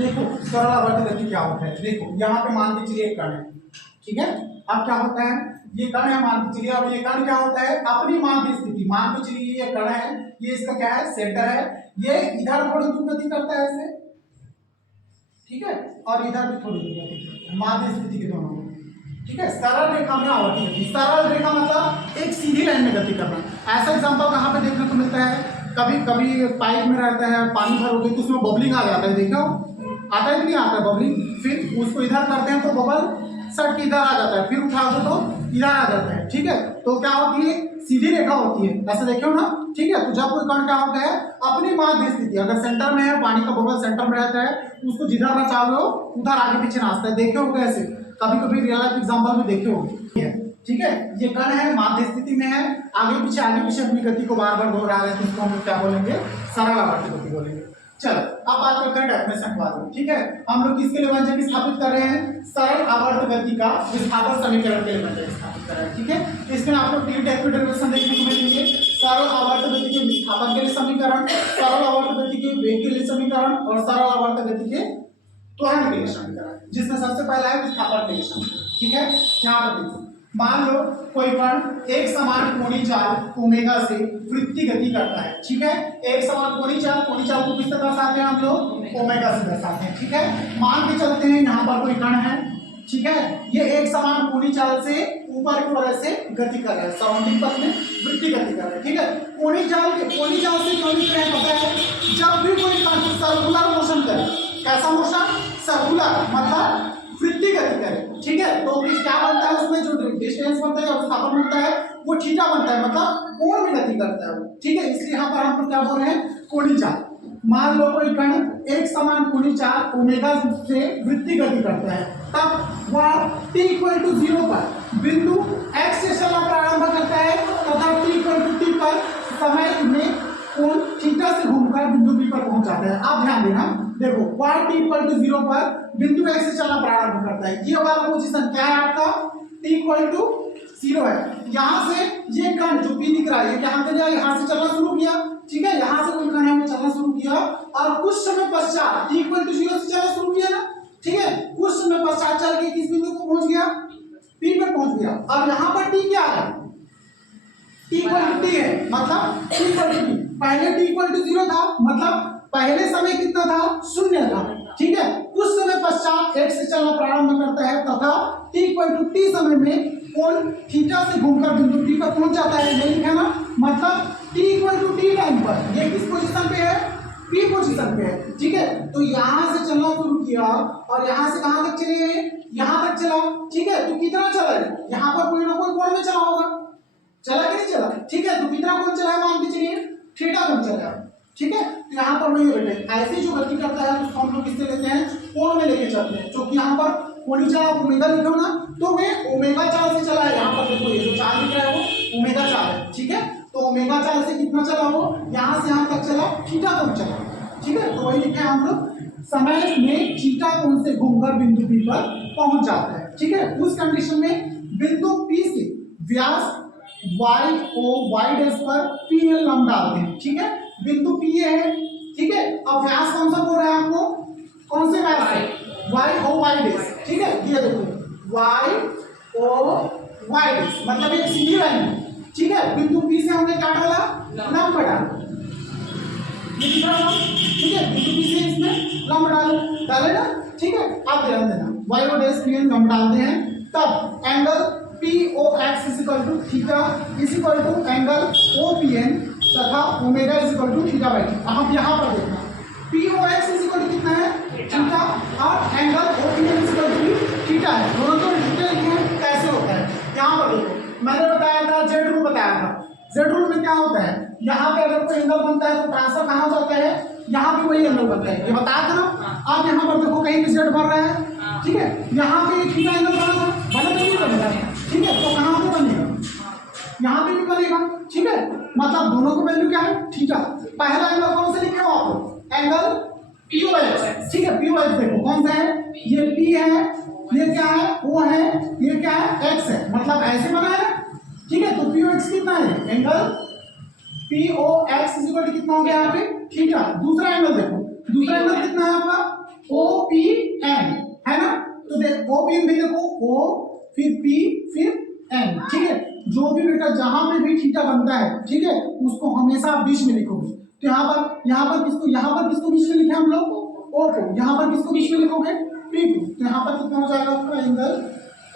देखो सरल आवर्त गति क्या होता है, देखो यहाँ पे मान के चलिए एक कण है, ठीक है। अब क्या होता है, ये कण है मान के चलिए, अब ये कण क्या होता है अपनी माध्य स्थिति, मान के चलिए ये कण है, ये इसका क्या है सेंटर है, ये इधर थोड़ी दूर गति करता है ऐसे, ठीक है, और इधर भी थोड़ी दूर गति करता है माध्य स्थिति के दोनों, ठीक है। सरल रेखा में आवर्ती गति, सरल रेखा मतलब एक सीधी लाइन में गति करना। ऐसा एग्जांपल कहाँ पे देखने को मिलता है, कभी कभी पाइप में रहता है, पानी भर हो गई तो उसमें बबलिंग आ जाता है, देखो आता है कि नहीं आता है बबलिंग, फिर उसको इधर करते हैं तो बबल सट के इधर आ जाता है, फिर उठा दो तो इधर आ जाता है, ठीक है। तो क्या होती है सीधी रेखा होती है, ऐसे देखो ना, ठीक है। तो जब कोई कण क्या होता है अपनी माध्य स्थिति, अगर सेंटर में है, पानी का बबल सेंटर में रहता है, उसको जिधर ना चाहो उधर आगे पीछे नाचता है, देखे हो कैसे, कभी कभी रियल लाइफ एग्जांपल में देखे हो, ठीक है। ये कण है माध्य स्थिति में है, आगे पीछे अपनी गति को बार बार दोहरा रहे हैं, इसको हम क्या बोलेंगे सरल आवर्त गति बोलेंगे। चलो अब बात करते हैं डेफिनेशन के बारे में, ठीक है। हम लोग किसके लिए व्यंजक स्थापित कर रहे हैं, सरल आवर्त गति का विस्थापन समीकरण के लिए व्यंजक स्थापित कर रहे हैं, ठीक है। इसमें आप लोग तीन टाइप के डेरिवेशन देखने को मिलेंगे, सरल आवर्त गति के विस्थापन के लिए समीकरण, सरल आवर्त गति के वेग के लिए समीकरण और सरल आवर्त गति के त्वरण के लिए समीकरण, जिसमें सबसे पहला है विस्थापन के लिए समीकरण, ठीक है। यहाँ पर देखो मान लो कोई कण एक समान कोणीय चाल ओमेगा से वृत्तीय गति करता है, ठीक है। एक समान कोणीय चाल को किस तरह दर्शाते हैं हम लोग ओमेगा से दर्शाते हैं, ठीक है। मान के चलते हैं यहाँ पर कोई कण है, ठीक है, ये एक समान कोणीय चाल से ऊपर की ओर से गति कर रहा है, सराउंडिंग पथ में वृत्तीय गति कर रहा है, ठीक है। कोणीय चाल से क्यों लिख रहे हैं पता है, जब भी कोई कण सर्कुलर मोशन करे, कैसा मोशन सर्कुलर मतलब वृत्तीय गति करे, ठीक है, तो क्या बनता है उसमें जो डिस्टेंस बनता है विस्थापन बनता है वो थीटा बनता है, मतलब कोण में गति करता है वो, ठीक है। इसलिए यहाँ पर हम लोग क्या बोल रहे हैं कोणीय चाल। मान लो कोई कण एक समान कोणीय चाल ओमेगा से वृत्तीय गति करता है, तब वह t=0 पर बिंदु x से चलना प्रारंभ करता है तथा t=t पर समय में कोण थीटा से घूमकर बिंदु p पर पहुंच जाता है। आप ध्यान देना, देखो t=0 पर बिंदु x से चलना प्रारंभ करता है, ये वाला पोजीशन क्या है आपका t=0 है। यहाँ से ये कण जो p दिख रहा है ये यहाँ से यहाँ से चलना शुरू किया, ठीक है, यहाँ से कोई कण है वो चलना शुरू किया और कुछ समय पश्चात t=0 से चलना शुरू किया ना, ठीक है, कुछ समय पश्चात चल के किस बिंदु को पहुंच गया p पर पहुंच गया। अब यहाँ पर t क्या है t=t है, मतलब t=t, पहले t=0 था मतलब पहले समय कितना था शून्य था, ठीक है। कुछ समय पश्चात x से चलना प्रारंभ करता है तथा t=t समय में कोण थीटा से घूमकर बिंदु p पर पहुंच जाता है, ये लिखा ना, मतलब t=t टाइम पर ये किस पोजीशन पे है p पोजीशन पे है, ठीक है। तो यहाँ से चलना शुरू किया और यहाँ से कहाँ तक चले, यहाँ तक चला, ठीक है। तो कितना चला है, यहाँ पर कोई ना कोई कोण में चला होगा, चला कि नहीं चला, ठीक है। तो कितना कोण चला है मान के चलिए थीटा कोण चला, ठीक है। तो यहाँ पर वही बेटे ऐसे जो गति करता है उसको हम लोग किससे लेते हैं कोण में लेके चलते हैं, जो कि यहाँ पर कोणीय चाल ओमेगा लिखो ना, तो वे ओमेगा चाल से चला है, यहाँ पर देखो ये जो चाल दिख रहा है वो ओमेगा चाल है, ठीक है। तो ओमेगा चाल से कितना चला वो यहाँ से यहाँ तक चला थीटा कोण चला, ठीक है। तो वही लिखे हम लोग समय में थीटा कोण से घूमकर बिंदु p पर पहुंच जाता है, ठीक है। उस कंडीशन में बिंदु p से व्यास y डैश पर pl हम डालते हैं, ठीक है। बिंदु p है, ठीक है। अब व्यास कौन सा बोल रहा है आपको, कौन से व्यास है y डैश, ठीक है। ये देखो y डैश मतलब एक सीधी लाइन है, ठीक है। बिंदु p से हमने क्या डाला लंब डाला, ये दिख रहा है, ठीक है। बिंदु p से इसमें लंब डाले ना, ठीक है। आप ध्यान देना y डैश pl लंब डालते हैं तब angle POX theta angle OPN तथा ओमेगा θ/t। हम यहाँ पर देखना POX कितना है थीटा और एंगल OPN थीटा है, दोनों तो डिटेल में कैसे होता है। यहाँ पर देखो मैंने बताया था जेड रूल बताया था, जेड रूल में क्या होता है, यहाँ पे अगर कोई एंगल बनता है तो ट्रांसफर कहाँ हो जाता है, यहाँ पे वही एंगल बनता है, ये बताया था ना। आप यहाँ पर देखो कहीं भी जेड भर रहा है, ठीक है, यहाँ पे थीटा एंगल बना था, बना तो नहीं बनेगा, ठीक है। तो कहाँ पे बनेगा, यहाँ पे भी बनेगा, ठीक है। मतलब दोनों को वैल्यू क्या है थीटा। पहला एंगल कौन सा लिखे हो आप, एंगल POX, ठीक है। POX देखो कौन सा है, ये P है, ये क्या है O है, ये क्या है X है, मतलब ऐसे बना है, ठीक है। तो POX कितना है, एंगल POX कितना हो गया यहाँ पे थीटा। दूसरा एंगल देखो, दूसरा एंगल कितना है आपका OP भी देखो O फिर P फिर N, ठीक है। जो भी बेटा जहां पे भी थीटा बनता है, ठीक है, उसको हमेशा आप बीच में लिखोगे। तो यहाँ पर किसको बीच में लिखे हम लोग? O को। यहाँ पर किसको बीच में लिखोगे? P को। तो यहाँ पर कितना हो जाएगा आपका angle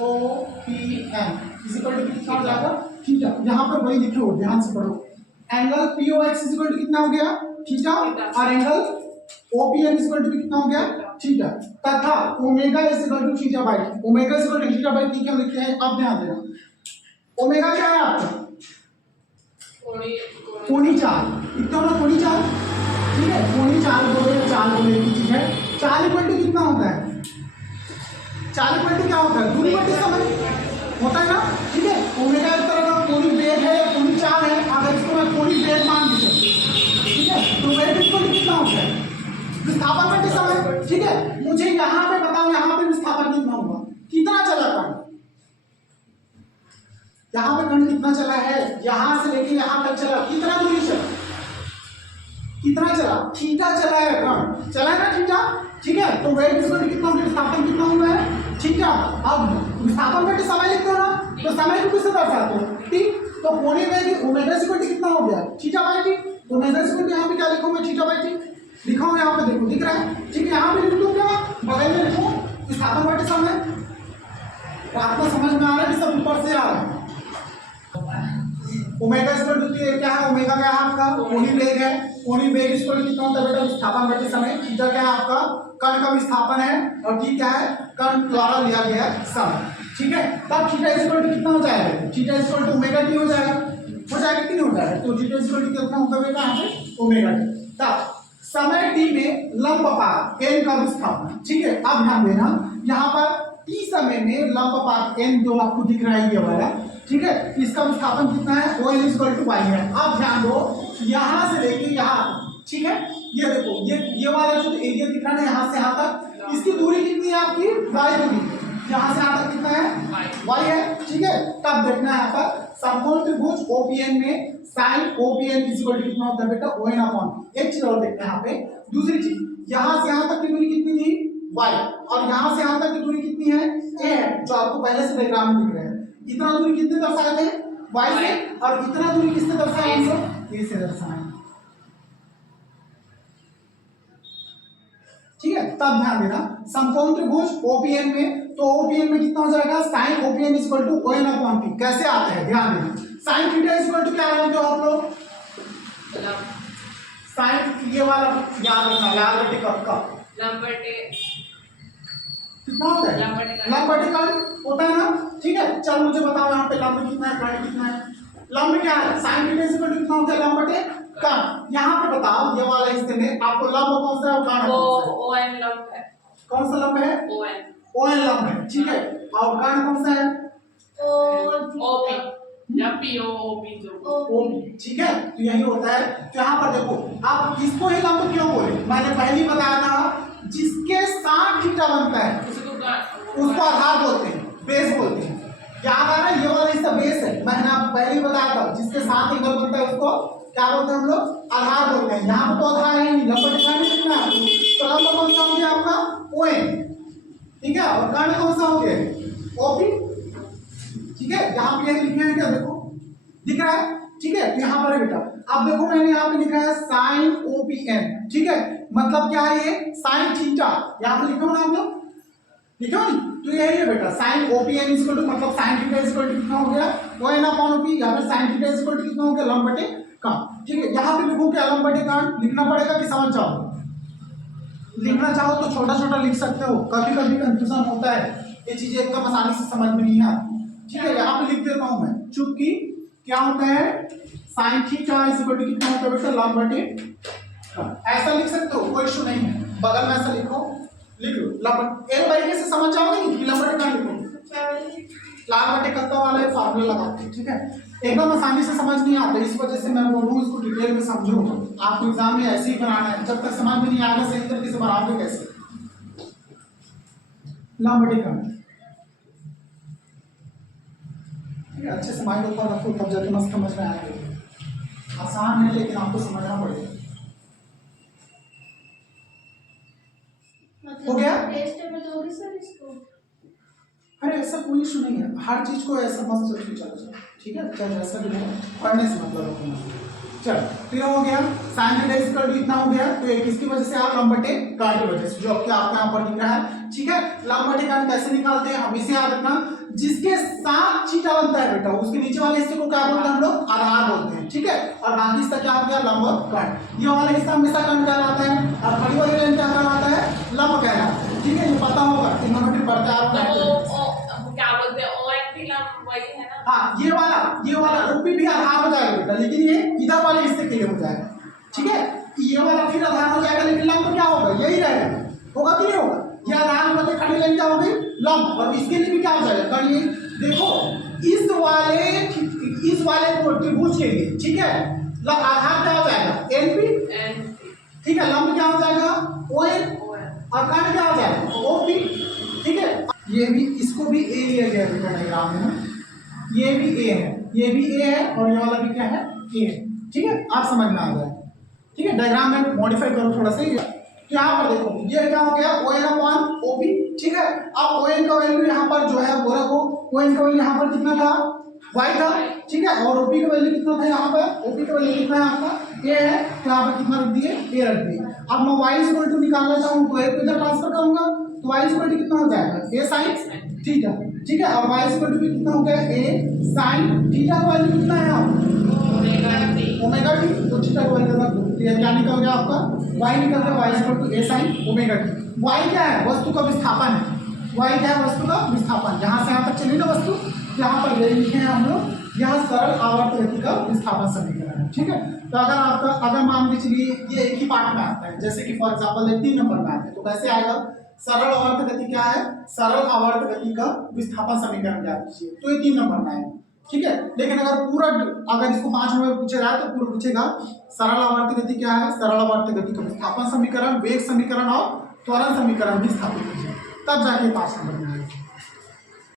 OPN is equal to कितना हो जाएगा? थीटा। यहाँ पर वही लिखे हो, ध्यान से पढ़ो। Angle POX is equal to कितना हो गया? थीटा। और angle OPN is equal to कितना हो गया? थीटा। तथा omega is equal to theta by t. Omega is equal to theta by t क्यों लिखते हैं? अब ध्यान देना। ओमेगा क्या है आपका? कोणी चाल। कितना होना? कोणी चाल, ठीक है। कोणी चाल बोले की चीज है। चाल इक्वल टू कितना होता है? चाल इक्वल टू क्या होता है? दूरी बटे समय होता है ना, ठीक है। ओमेगा इस तरह का कोणी वेग है या कोणी चाल है, अगर इसको मैं कोणी वेग मान दी, ठीक है, तो वेग इक्वल टू कितना होता है? विस्थापन बटे समय, ठीक है। मुझे यहाँ पे बताओ, यहाँ पे विस्थापन कितना होगा? कितना चला कण? यहाँ पे कण कितना चला है? यहाँ से लेके यहाँ तक चला, कितना दूरी चला? कितना चला? थीटा चला है कण, चला है ना थीटा, ठीक है। तो वेग इक्वल कितना होगा? विस्थापन कितना हुआ है? थीटा। अब विस्थापन बटे समय लिखते हो ना, तो समय को किससे दर्शाते हो? टी। तो कोणीय वेग ओमेगा इक्वल कितना हो गया? Theta by T. तो ओमेगा इक्वल यहाँ पे क्या लिखूं मैं? थीटा बाय टी लिखा हूं। यहाँ पे देखो दिख रहा है, ठीक है। यहाँ पे लिख दो, क्या बगल में लिखो विस्थापन बटे समय। तो आपको समझ में आ रहा है कि सब ऊपर से आ रहा है। ओमेगा इक्वल टू क्या है? ओमेगा क्या है आपका? कोणीय वेग है। कोणीय वेग इक्वल कितना होता है बेटा? विस्थापन बटे समय। थीटा क्या है आपका? कण का विस्थापन है। और टी क्या है? कण द्वारा लिया गया समय, ठीक है। तब थीटा इक्वल टू कितना हो जाएगा? Theta equal to omega t हो जाएगा। हो जाएगा कि नहीं हो जाएगा? तो थीटा इक्वल टू कितना होगा बेटा? यहाँ पे ओमेगा टी। तब समय t में लंब पात n का विस्थापन, ठीक है। अब ध्यान देना, यहाँ पर t समय में लंब पात n जो आपको दिख रहा है ये वाला, ठीक है, इसका विस्थापन कितना है? ON इक्वल टू y है। अब ध्यान दो, यहाँ से लेके यहाँ, ठीक है, ये देखो ये वाला जो एरिया दिख रहा है ना, यहाँ से यहाँ तक, इसकी दूरी कितनी है आपकी? y दूरी। यहाँ से यहाँ तक कितना है? y है, ठीक है। तब देखना है यहाँ पर समकोण त्रिभुज OPN में sin OPN इक्वल टू कितना होता है बेटा? ON upon P। एक चीज और देखते हैं यहाँ पे, दूसरी चीज, यहाँ से यहाँ तक की दूरी कितनी थी? y। और यहाँ से यहाँ तक की दूरी कितनी है? a है, जो आपको पहले से डायग्राम में दिख रहा है। इतना दूरी कितने दर्शाए थे? y से। और इतना दूरी किससे दर्शाया? a से दर्शाया, ठीक है। तब ध्यान देना, समकोण त्रिभुज OPN में, तो OPN में कितना हो जाएगा? sin OPN equal to ON upon P। कैसे आता है? ध्यान देना, sin थीटा इक्वल टू क्या जानते हो आप लोग? sin ये वाला याद रखना, लाल बटे कब का लंब बटे कितना होता है? लंब बटे कण होता है ना, ठीक है। चल मुझे बताओ यहाँ पे लंब कितना है, कण कितना है? लंब क्या है? sin थीटा इक्वल टू कितना होता है? लंब बटे कण। यहाँ पे बताओ ये वाला हिस्से में आपको लंब कौन सा है और कण कौन सा है? ON लंब है। कौन सा लंब है? ON लंब है, ठीक है। और कण कौन सा है? OP या POP जो OP, ठीक है। तो यही होता है। तो यहाँ पर देखो, आप इसको ही लंब क्यों बोले? मैंने पहले ही बताया था, जिसके साथ थीटा बनता है उसको आधार बोलते हैं, बेस बोलते हैं। याद आ रहा है? ये वाला हिस्सा बेस है, मैंने आपको पहले ही बताया था। जिसके साथ एंगल बनता है उसको क्या बोलते हैं हम लोग? आधार बोलते हैं। यहाँ पे तो आधार है नहीं, लंब बटे कण कितना है? तो लंब कौन सा हो गया आपका? ON, ठीक है। और कण कौन सा हो गया? OP, ठीक है। यहाँ पे लिखे हैं क्या? देखो दिख रहा है, ठीक है। यहाँ पर है बेटा, अब देखो मैंने यहाँ पे लिखा है sin OPN, ठीक है। मतलब क्या है ये? sin theta. यहाँ पे लिखो ना आप लोग, लिखो नहीं? तो यही है बेटा, sin OPN इक्वल टू मतलब sin थीटा इक्वल टू कितना हो गया? ON upon OP। यहाँ पे sin थीटा इक्वल टू कितना हो गया? लंब बटे कण, ठीक है। यहाँ पे लिखो क्या? लंब बटे कण लिखना पड़ेगा कि समझ जाओ? लिखना चाहो तो छोटा छोटा लिख सकते हो, कभी कभी कंफ्यूजन होता है, ये चीजें एकदम आसानी से समझ में नहीं आती, ठीक है। यहाँ पे लिख देता हूँ मैं, चूंकि क्या होता है? sin थीटा इक्वल टू कितना होता है बेटा? लंब बटे कण। ऐसा लिख सकते हो, कोई इशू नहीं है। बगल में ऐसा लिखो, लिख लो लंब। एक तरीके से समझ जाओगे कि लंब बटे कण लिखो, लाल बटे कत्ता वाला फार्मूला लगाते हैं, ठीक है। एकदम आसानी से समझ नहीं आता, इस वजह से मैं बोलूँ इसको डिटेल में समझो। आपको एग्जाम में ऐसे ही बनाना है, जब तक समझ में नहीं आएगा सही तरीके से बनाओगे कैसे? लंब बटे कण, अच्छे से माइंड ऊपर रखो, तब जाके मस्त समझ में आएगा। आसान है लेकिन आपको समझना पड़ेगा। हो गया? टेस्ट में दोगे सर इसको? अरे ऐसा कोई इशू नहीं है, हर चीज को ऐसा मत सोचो, चलो ठीक है, चलो ऐसा भी है, पढ़ने से मतलब रखो। चलो फिर हो गया साइन थीटा इक्वल टू इतना हो गया, तो ये किसकी वजह से आप लंब बटे काट की वजह से, जो आपके यहाँ पर दिख रहा है, ठीक है। लंब बटे काट कैसे निकालते हैं, हमेशा याद रखना, जिसके साथ थीटा बनता है बेटा उसके नीचे वाले हिस्से को क्या बोलते हैं हम लोग, आधार बोलते हैं, ठीक है। और बाकी हिस्सा क्या हो गया, लंब काट। ये वाला हिस्सा हमेशा कण कहलाता है और खड़ी वाली लाइन क्या कहलाता है, लंब कहलाता है, ठीक है। ये पता होगा ट्रिग्नोमेट्री पढ़ते हैं आप, क्या बोलते हैं, ओ एंड भी लंब वही है ना। हाँ ये वाला ओपी भी आधार हो जाएगा बेटा, लेकिन ये इधर वाले हिस्से के लिए हो जाएगा, ठीक है। ये वाला फिर आधार हो जाएगा, लेकिन लंब क्या होगा, यही रहेगा, होगा कि नहीं होगा। ये आधार मतलब खड़ी लाइन क्या होगी, लंब, और इसके लिए भी क्या हो जाएगा, खड़ी। देखो इस वाले को त्रिभुज के लिए, ठीक है, आधार क्या हो जाएगा, एनपी, ठीक है। लंब क्या हो जाएगा, ओएन, और खंड क्या हो जाएगा, ओपी, ठीक है। ये भी, इसको भी ए लिया गया बेटा डायग्राम में, ये भी ए है, ये भी ए है, और ये वाला भी क्या है, ए है, ठीक है। आप समझ में आ जाए, ठीक है। डायग्राम में मॉडिफाई करो थोड़ा सा, तो यहाँ पर देखो ये क्या हो गया, ओ एन अपॉन ओपी, ठीक है। अब ओ एन का वैल्यू यहाँ पर जो है वो रखो, ओ एन का वैल्यू यहाँ पर कितना था, वाई था, ठीक है। और ओपी का वैल्यू कितना था यहाँ पर, ओपी का वैल्यू कितना है आपका, ए है, तो यहाँ पर कितना रख दिए, ए रख दिए। अब मैं वाई इक्वल टू निकालना चाहूँ तो एक इधर ट्रांसफर करूंगा, तो वाई इक्वल टू कितना हो जाएगा, ए साइन थीटा, ठीक है। और वाई इक्वल टू कितना हो गया, ए साइन थीटा का वैल्यू कितना है ओमेगा टी, तो थीटा का वैल्यू रख दो, तो ये क्या निकल गया आपका, y निकल गया, y equal to a sin omega t. y क्या है, वस्तु का विस्थापन है, y क्या है, वस्तु का विस्थापन। जहां से यहां तक चली ना वस्तु, यहाँ पर ये लिखे हैं हम लोग, यह सरल आवर्त गति का विस्थापन समीकरण है, ठीक है। तो अगर मान के चलिए ये एक ही पार्ट में आता है, जैसे कि फॉर एग्जांपल 3 नंबर में आता है, तो कैसे आएगा, सरल आवर्त गति क्या है, सरल आवर्त गति का विस्थापन समीकरण ज्ञात कीजिए, तो ये 3 नंबर में आएगा, ठीक है। लेकिन अगर इसको 5 नंबर पूछेगा तो पूरा पूछेगा सरल आवर्त गति क्या है, सरल आवर्त गति का विस्थापन समीकरण, वेग समीकरण और त्वरण समीकरण भी स्थापित कीजिए, तब जाके 5 नंबर में आएगा।